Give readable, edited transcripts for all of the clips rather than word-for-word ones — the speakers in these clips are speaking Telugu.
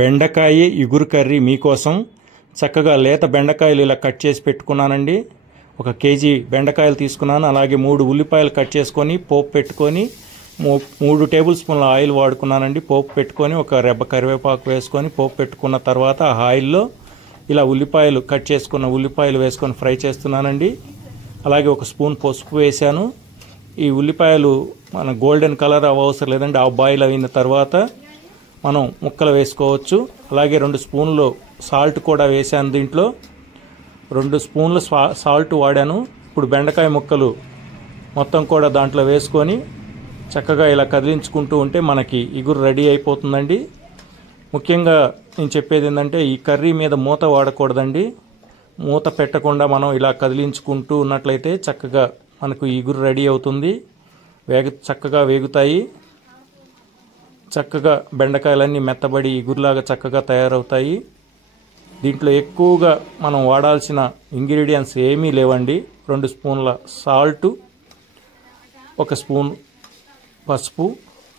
బెండకాయ ఇగురు కర్రీ మీకోసం చక్కగా లేత బెండకాయలు ఇలా కట్ చేసి పెట్టుకున్నానండి. 1 కేజీ బెండకాయలు తీసుకున్నాను. అలాగే 3 ఉల్లిపాయలు కట్ చేసుకొని పోపు పెట్టుకొని 3 టేబుల్ స్పూన్ల ఆయిల్ వాడుకున్నానండి. పోపు పెట్టుకొని 1 రెబ్బ కరివేపాకు వేసుకొని పోపు పెట్టుకున్న తర్వాత ఆ ఆయిల్లో ఇలా ఉల్లిపాయలు కట్ చేసుకున్న ఉల్లిపాయలు వేసుకొని ఫ్రై చేస్తున్నానండి. అలాగే 1 స్పూన్ పసుపు వేశాను. ఈ ఉల్లిపాయలు మన గోల్డెన్ కలర్ అవసరం లేదండి. ఆ బాయిల్ అయిన తర్వాత మనం ముక్కలు వేసుకోవచ్చు. అలాగే 2 స్పూన్లు సాల్ట్ కూడా వేసాను. దీంట్లో 2 స్పూన్లు సాల్ట్ వాడాను. ఇప్పుడు బెండకాయ ముక్కలు మొత్తం కూడా దాంట్లో వేసుకొని చక్కగా ఇలా కదిలించుకుంటూ ఉంటే మనకి ఇగురు రెడీ అయిపోతుందండి. ముఖ్యంగా నేను చెప్పేది ఏంటంటే ఈ కర్రీ మీద మూత వాడకూడదండి. మూత పెట్టకుండా మనం ఇలా కదిలించుకుంటూ ఉన్నట్లయితే చక్కగా మనకు ఇగురు రెడీ అవుతుంది. చక్కగా వేగుతాయి. చక్కగా బెండకాయలన్నీ మెత్తబడి ఇగురులాగా చక్కగా తయారవుతాయి. దీంట్లో ఎక్కువగా మనం వాడాల్సిన ఇంగ్రీడియంట్స్ ఏమీ లేవండి. 2 స్పూన్ల సాల్ట్, 1 స్పూన్ పసుపు,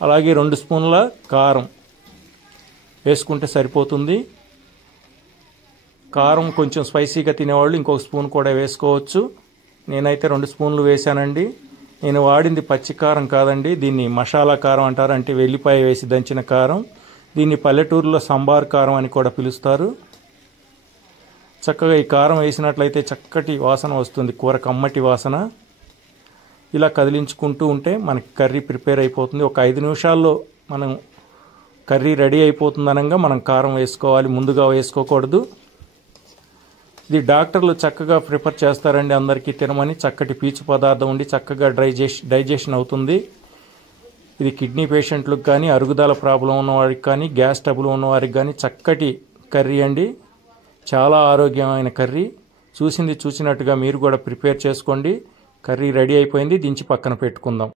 అలాగే 2 స్పూన్ల కారం వేసుకుంటే సరిపోతుంది. కారం కొంచెం స్పైసీగా తినేవాళ్ళు ఇంకొక స్పూన్ కూడా వేసుకోవచ్చు. నేనైతే 2 స్పూన్లు వేశానండి. నేను వాడింది పచ్చి కారం కాదండి. దీన్ని మసాలా కారం అంటారు. అంటే వెల్లిపాయ వేసి దంచిన కారం. దీన్ని పల్లెటూరులో సంబార్ కారం అని కూడా పిలుస్తారు. చక్కగా ఈ కారం వేసినట్లయితే చక్కటి వాసన వస్తుంది. కూర కమ్మటి వాసన. ఇలా కదిలించుకుంటూ ఉంటే మనకి కర్రీ ప్రిపేర్ అయిపోతుంది. 1 5 నిమిషాల్లో మనం కర్రీ రెడీ అయిపోతుందనగా మనం కారం వేసుకోవాలి. ముందుగా వేసుకోకూడదు. ఇది డాక్టర్లు చక్కగా ప్రిఫర్ చేస్తారండి అందరికీ తినమని. చక్కటి పీచు పదార్థం ఉండి చక్కగా డైజెషన్ అవుతుంది. ఇది కిడ్నీ పేషెంట్లకు కానీ, అరుగుదల ప్రాబ్లం ఉన్నవారికి కానీ, గ్యాస్ ట్రబుల్ ఉన్నవారికి కానీ చక్కటి కర్రీ అండి. చాలా ఆరోగ్యమైన కర్రీ. చూసినట్టుగా మీరు కూడా ప్రిపేర్ చేసుకోండి. కర్రీ రెడీ అయిపోయింది. దించి పక్కన పెట్టుకుందాం.